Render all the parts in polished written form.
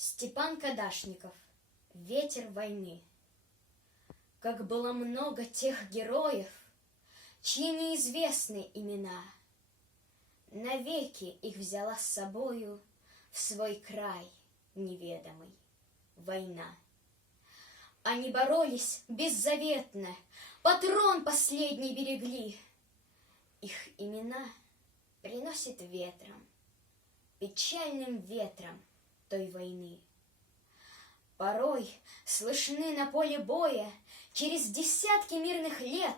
Степан Кадашников. Ветер войны. Как было много тех героев, чьи неизвестны имена. Навеки их взяла с собою в свой край неведомый война. Они боролись беззаветно, патрон последний берегли. Их имена приносит ветром, печальным ветром той войны. Порой слышны на поле боя через десятки мирных лет: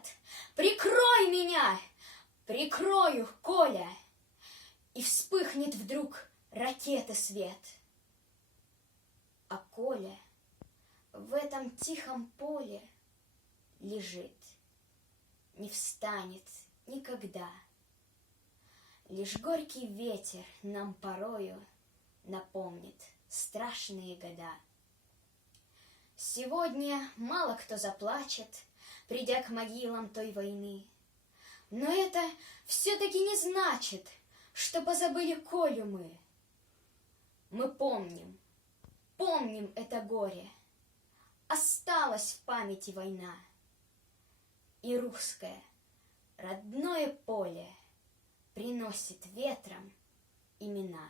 «Прикрой меня! Прикрою, Коля!» И вспыхнет вдруг ракеты свет. А Коля в этом тихом поле лежит, не встанет никогда. Лишь горький ветер нам порою напомнит страшные года. Сегодня мало кто заплачет, придя к могилам той войны. Но это все-таки не значит, что позабыли Колю мы. Мы помним это горе. Осталась в памяти война. И русское родное поле приносит ветром имена.